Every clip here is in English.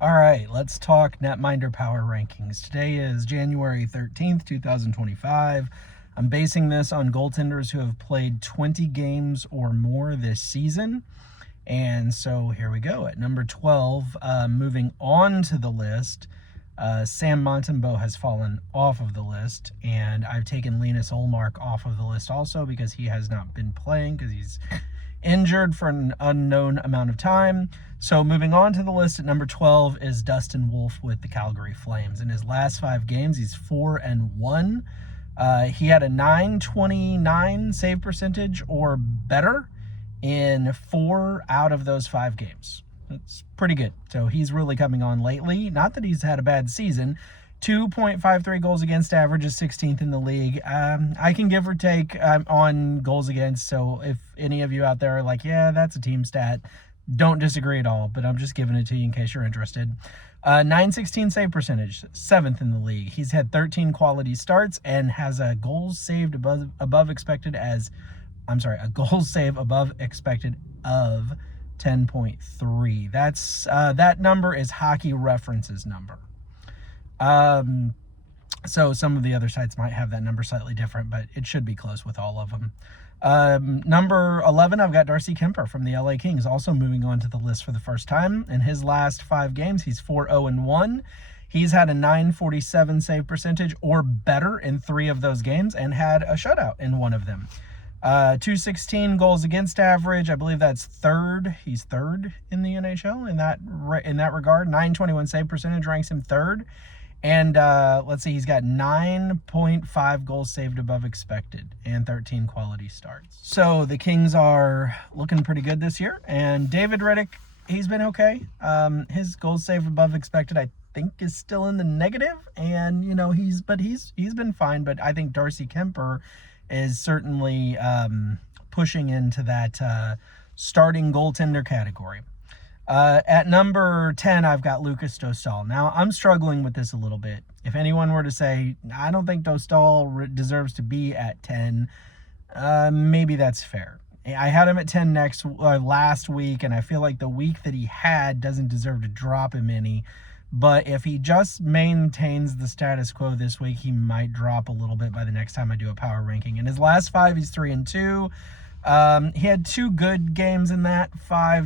All right, let's talk Netminder power rankings. Today is January 13th, 2025. I'm basing this on goaltenders who have played 20 games or more this season. And so here we go. At number 12, moving on to the list, Sam Montembeault has fallen off of the list. And I've taken Linus Ullmark off of the list also because he has not been playing because he's injured for an unknown amount of time. So moving on to the list at number 12 is Dustin Wolf with the Calgary Flames. In his last 5 games, he's 4-1. He had a .929 save percentage or better in 4 out of those 5 games. That's pretty good. So he's really coming on lately. Not that he's had a bad season. 2.53 goals against average is 16th in the league. I can give or take on goals against. So if any of you out there are like, yeah, that's a team stat, don't disagree at all. But I'm just giving it to you in case you're interested. 916 save percentage, 7th in the league. He's had 13 quality starts and has a goals saved above expected as, a goals save above expected of 10.3. That number is Hockey Reference's number. So some of the other sites might have that number slightly different, but it should be close with all of them. Number 11, I've got Darcy Kuemper from the LA Kings, also moving on to the list for the first time. In his last 5 games, he's 4-0-1. He's had a .947 save percentage or better in 3 of those games and had a shutout in 1 of them. 216 goals against average. I believe that's third. He's third in the NHL in that regard. .921 save percentage ranks him third. And let's see, he's got 9.5 goals saved above expected and 13 quality starts. So the Kings are looking pretty good this year. And David Rittich, he's been okay. His goals saved above expected, I think, is still in the negative. And he's been fine. But I think Darcy Kuemper is certainly pushing into that starting goaltender category. At number 10, I've got Lucas Dostal. Now, I'm struggling with this a little bit. If anyone were to say, I don't think Dostal deserves to be at 10, maybe that's fair. I had him at 10 last week, and I feel like the week that he had doesn't deserve to drop him any. But if he just maintains the status quo this week, he might drop a little bit by the next time I do a power ranking. In his last 5, he's 3-2. He had 2 good games in that,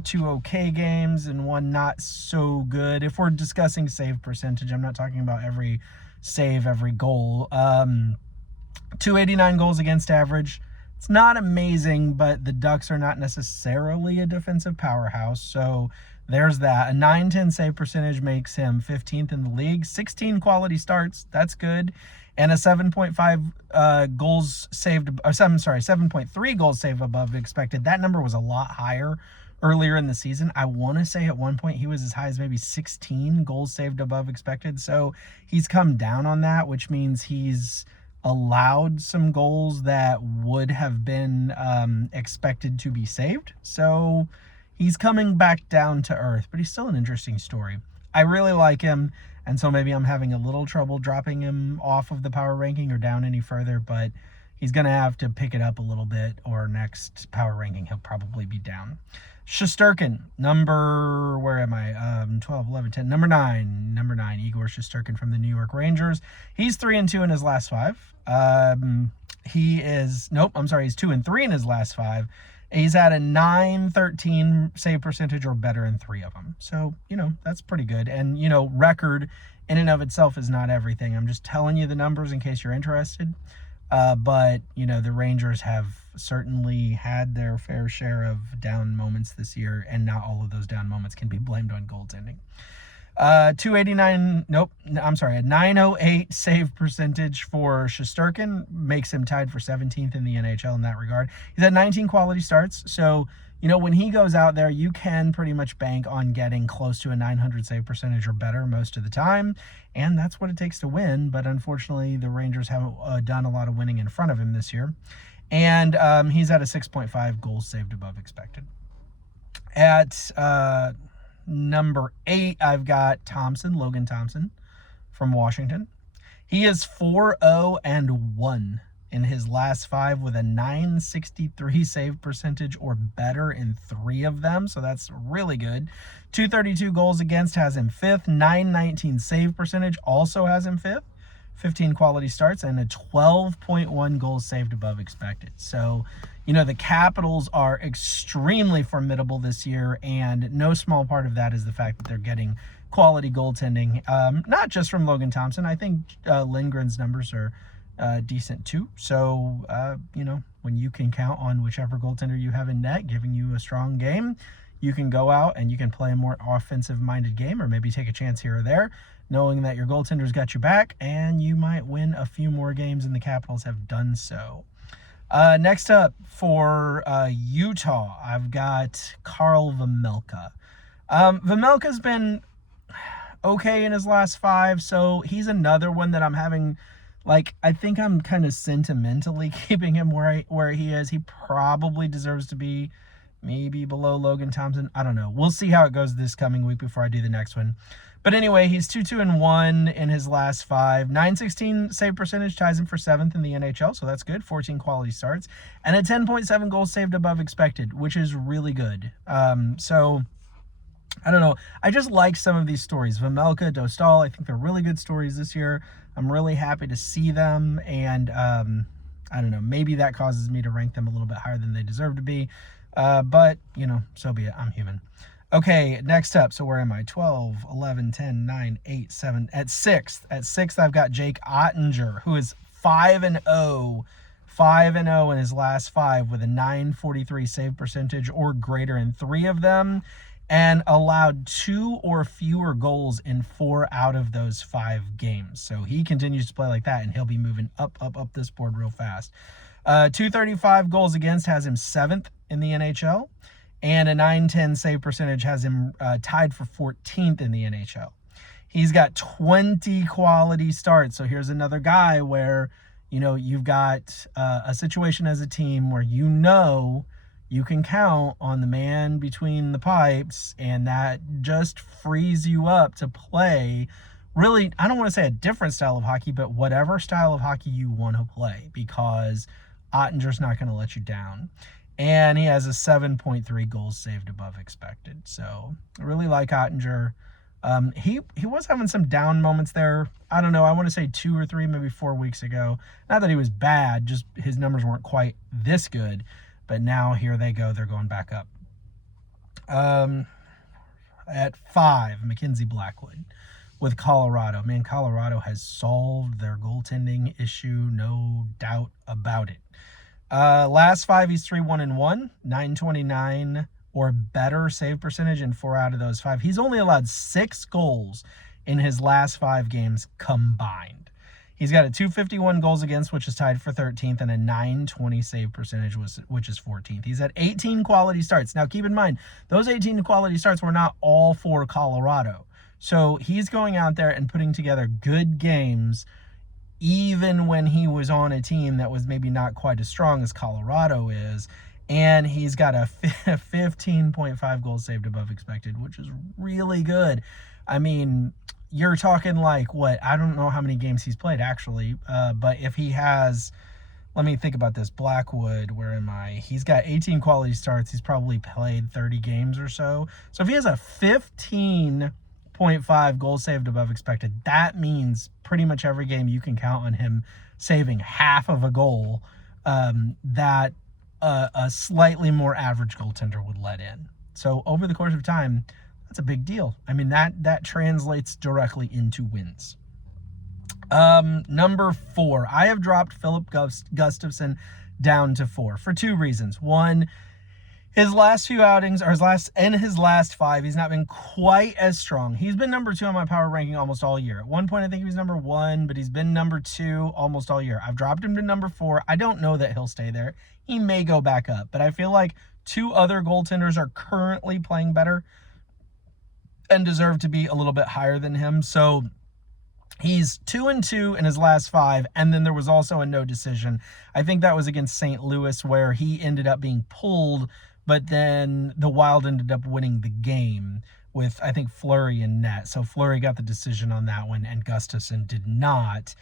2 okay games, and 1 not so good. If we're discussing save percentage, I'm not talking about every save, every goal. 289 goals against average. It's not amazing, but the Ducks are not necessarily a defensive powerhouse, so there's that. A .910 save percentage makes him 15th in the league. 16 quality starts, that's good. And a 7.5 goals saved, or 7.3 goals saved above expected. That number was a lot higher earlier in the season. I want to say at one point he was as high as maybe 16 goals saved above expected. So he's come down on that, which means he's allowed some goals that would have been expected to be saved. So he's coming back down to earth, but he's still an interesting story. I really like him, and so maybe I'm having a little trouble dropping him off of the power ranking or down any further, but he's going to have to pick it up a little bit, or next power ranking he'll probably be down. Shesterkin, where am I? 12, 11, 10. Number 9, Igor Shesterkin from the New York Rangers. He's 3-2 in his last 5. He's 2-3 in his last 5. He's had a .913 save percentage or better in 3 of them. So, that's pretty good. And, record in and of itself is not everything. I'm just telling you the numbers in case you're interested. But, the Rangers have certainly had their fair share of down moments this year, and not all of those down moments can be blamed on goaltending. A .908 save percentage for Shesterkin makes him tied for 17th in the NHL in that regard. He's had 19 quality starts, so when he goes out there, you can pretty much bank on getting close to a 900 save percentage or better most of the time, and that's what it takes to win. But unfortunately, the Rangers haven't done a lot of winning in front of him this year, and he's at a 6.5 goals saved above expected. At number 8, I've got Logan Thompson from Washington. He is 4-0-1 in his last 5 with a 963 save percentage or better in 3 of them. So that's really good. 232 goals against has him 5th. 919 save percentage also has him 5th. 15 quality starts and a 12.1 goals saved above expected. So, the Capitals are extremely formidable this year, and no small part of that is the fact that they're getting quality goaltending, not just from Logan Thompson. I think Lindgren's numbers are decent too. So, when you can count on whichever goaltender you have in net giving you a strong game, you can go out and you can play a more offensive-minded game, or maybe take a chance here or there, knowing that your goaltender's got your back, and you might win a few more games, and the Capitals have done so. Next up for Utah, I've got Karl Vejmelka. Vejmelka's been okay in his last 5, so he's another one that I'm having, I think I'm kind of sentimentally keeping him where he is. He probably deserves to be maybe below Logan Thompson. I don't know. We'll see how it goes this coming week before I do the next one. But anyway, he's 2-2-1 in his last 5. 916 save percentage ties him for 7th in the NHL, so that's good. 14 quality starts. And a 10.7 goals saved above expected, which is really good. So, I don't know. I just like some of these stories. Vejmelka, Dostal, I think they're really good stories this year. I'm really happy to see them, and I don't know. Maybe that causes me to rank them a little bit higher than they deserve to be. But, so be it. I'm human. Okay, next up. So where am I? 12, 11, 10, 9, 8, 7. At 6th. At 6th, I've got Jake Ottinger, who is 5-0. 5-0 in his last 5 with a 943 save percentage or greater in 3 of them, and allowed 2 or fewer goals in 4 out of those 5 games. So he continues to play like that, and he'll be moving up this board real fast. 235 goals against has him 7th in the NHL, and a 910 save percentage has him tied for 14th in the NHL. He's got 20 quality starts. So here's another guy where, you've got a situation as a team where you can count on the man between the pipes, and that just frees you up to play really, I don't want to say a different style of hockey, but whatever style of hockey you want to play, because Ottinger's not going to let you down. And he has a 7.3 goals saved above expected. So I really like Ottinger. He was having some down moments there. I don't know. I want to say 2 or 3, maybe 4 weeks ago. Not that he was bad, just his numbers weren't quite this good. But now here they go. They're going back up. At 5, Mackenzie Blackwood with Colorado. Man, Colorado has solved their goaltending issue, no doubt about it. Last 5, he's 3-1-1, 929 or better save percentage in 4 out of those 5. He's only allowed 6 goals in his last 5 games combined. He's got a 251 goals against, which is tied for 13th, and a 920 save percentage, which is 14th. He's at 18 quality starts. Now, keep in mind, those 18 quality starts were not all for Colorado. So he's going out there and putting together good games, even when he was on a team that was maybe not quite as strong as Colorado is. And he's got a 15.5 goals saved above expected, which is really good. I mean, you're talking I don't know how many games he's played, actually. But if he has, let me think about this. Blackwood, where am I? He's got 18 quality starts. He's probably played 30 games or so. So if he has a 15.5 goals saved above expected, that means pretty much every game you can count on him saving half of a goal that a slightly more average goaltender would let in. So over the course of time, that's a big deal. I mean, that translates directly into wins. Number 4, I have dropped Philip Gustafsson down to 4 for 2 reasons. One, his last few outings, or his last 5, he's not been quite as strong. He's been number 2 on my power ranking almost all year. At one point, I think he was number 1, but he's been number 2 almost all year. I've dropped him to number 4. I don't know that he'll stay there. He may go back up, but I feel like 2 other goaltenders are currently playing better and deserve to be a little bit higher than him. So he's 2-2 in his last 5, and then there was also a no decision. I think that was against St. Louis, where he ended up being pulled, but then the Wild ended up winning the game with, I think, Fleury in net. So Fleury got the decision on that one, and Gustafsson did not.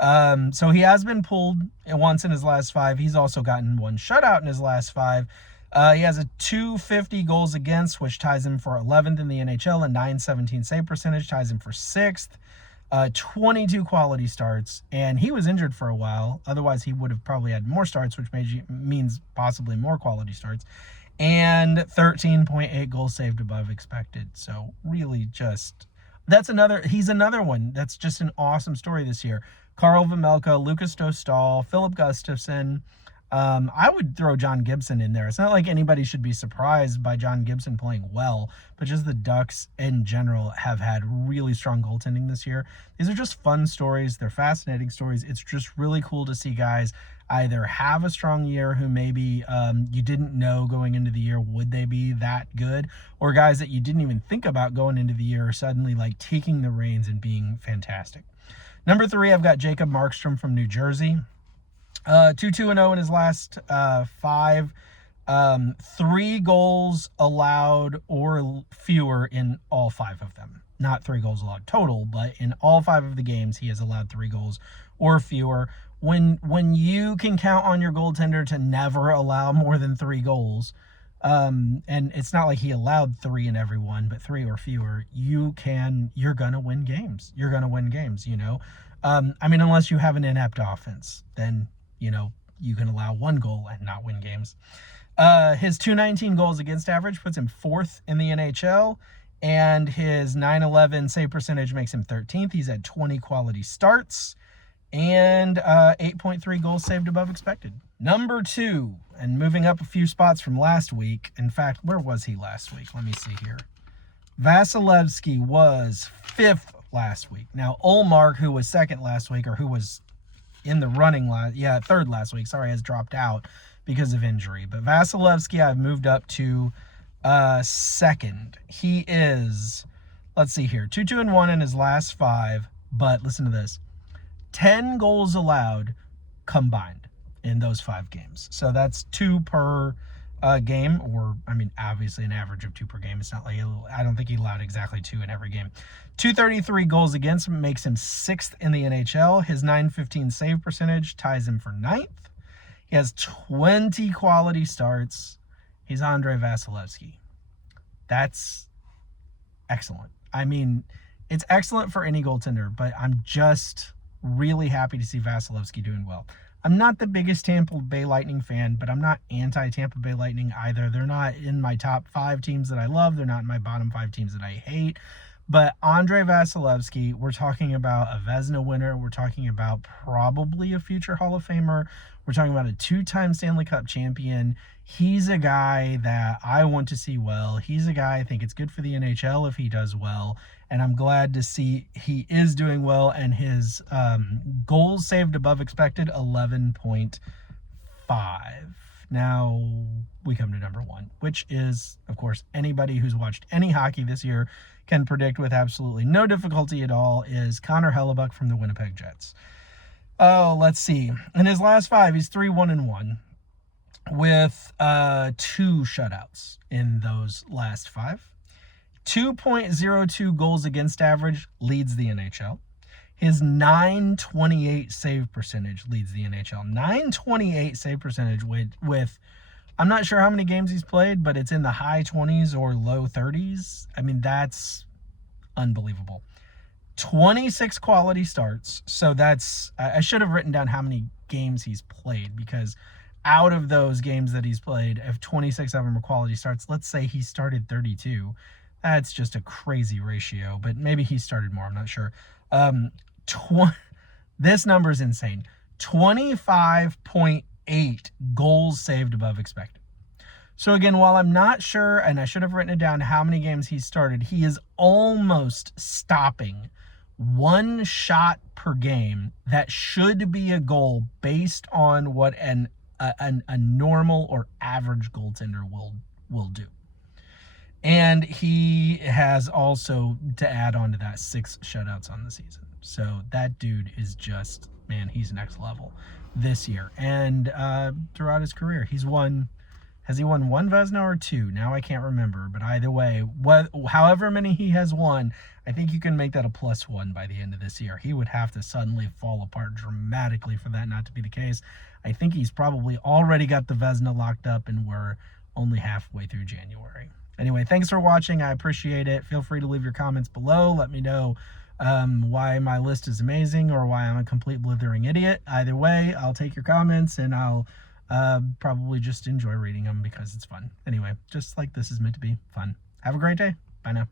So he has been pulled once in his last 5. He's also gotten 1 shutout in his last 5. He has a 250 goals against, which ties him for 11th in the NHL, and 917 save percentage ties him for 6th. 22 quality starts, and he was injured for a while. Otherwise, he would have probably had more starts, which means possibly more quality starts. And 13.8 goals saved above expected. So really just, he's another one that's just an awesome story this year. Carl Vejmelka, Lucas Dostal, Philip Gustafsson. I would throw John Gibson in there. It's not like anybody should be surprised by John Gibson playing well, but just the Ducks in general have had really strong goaltending this year. These are just fun stories. They're fascinating stories. It's just really cool to see guys either have a strong year who maybe you didn't know going into the year would they be that good, or guys that you didn't even think about going into the year are suddenly like taking the reins and being fantastic. Number 3, I've got Jacob Markstrom from New Jersey. 2-2-0 in his last 5. 3 goals allowed or fewer in all 5 of them. Not 3 goals allowed total, but in all 5 of the games, he has allowed 3 goals or fewer. When you can count on your goaltender to never allow more than 3 goals, and it's not like he allowed 3 in every one, but 3 or fewer, you're gonna win games. You're gonna win games, you know. Unless you have an inept offense, then you can allow 1 goal and not win games. His 219 goals against average puts him 4th in the NHL, and his 911 save percentage makes him 13th. He's had 20 quality starts and 8.3 goals saved above expected. Number 2, and moving up a few spots from last week. In fact, where was he last week? Let me see here. Vasilevsky was 5th last week. Now, Ullmark, who was 2nd last week, or who was in the running 3rd last week, has dropped out because of injury. But Vasilevsky, I've moved up to 2nd. He is, let's see here, 2-2-1 in his last 5, but listen to this. 10 goals allowed combined in those 5 games. So that's 2 per game, or obviously an average of 2 per game. It's not like, I don't think he allowed exactly 2 in every game. 233 goals against makes him 6th in the NHL. His 915 save percentage ties him for 9th. He has 20 quality starts. He's Andrei Vasilevsky. That's excellent. It's excellent for any goaltender, but I'm just really happy to see Vasilevsky doing well. I'm not the biggest Tampa Bay Lightning fan, but I'm not anti-Tampa Bay Lightning either. They're not in my top 5 teams that I love. They're not in my bottom 5 teams that I hate. But Andrei Vasilevsky, we're talking about a Vezina winner. We're talking about probably a future Hall of Famer. We're talking about a 2-time Stanley Cup champion. He's a guy that I want to see well. He's a guy I think it's good for the NHL if he does well. And I'm glad to see he is doing well. And his goals saved above expected, 11.5. Now we come to number 1, which is, of course, anybody who's watched any hockey this year can predict with absolutely no difficulty at all, is Connor Hellebuyck from the Winnipeg Jets. Oh, let's see. In his last 5, he's 3-1-1 with 2 shutouts in those last 5. 2.02 goals against average leads the NHL. His 928 save percentage leads the NHL. 928 save percentage with I'm not sure how many games he's played, but it's in the high 20s or low 30s. That's unbelievable. 26 quality starts. So I should have written down how many games he's played, because out of those games that he's played, if 26 of them are quality starts, let's say he started 32. That's just a crazy ratio, but maybe he started more. I'm not sure. This number is insane. 25.8 goals saved above expected. So again, while I'm not sure, and I should have written it down how many games he started, he is almost stopping 1 shot per game that should be a goal based on what a normal or average goaltender will do. And he has also, to add on to that, 6 shutouts on the season. So that dude is just, man, he's next level this year. And throughout his career, he's won Has he won one Vezina or two? Now I can't remember, but either way, however many he has won, I think you can make that a +1 by the end of this year. He would have to suddenly fall apart dramatically for that not to be the case. I think he's probably already got the Vezina locked up, and we're only halfway through January. Anyway, thanks for watching. I appreciate it. Feel free to leave your comments below. Let me know why my list is amazing or why I'm a complete blithering idiot. Either way, I'll take your comments, and I'll probably just enjoy reading them because it's fun. Anyway, just like this is meant to be fun. Have a great day. Bye now.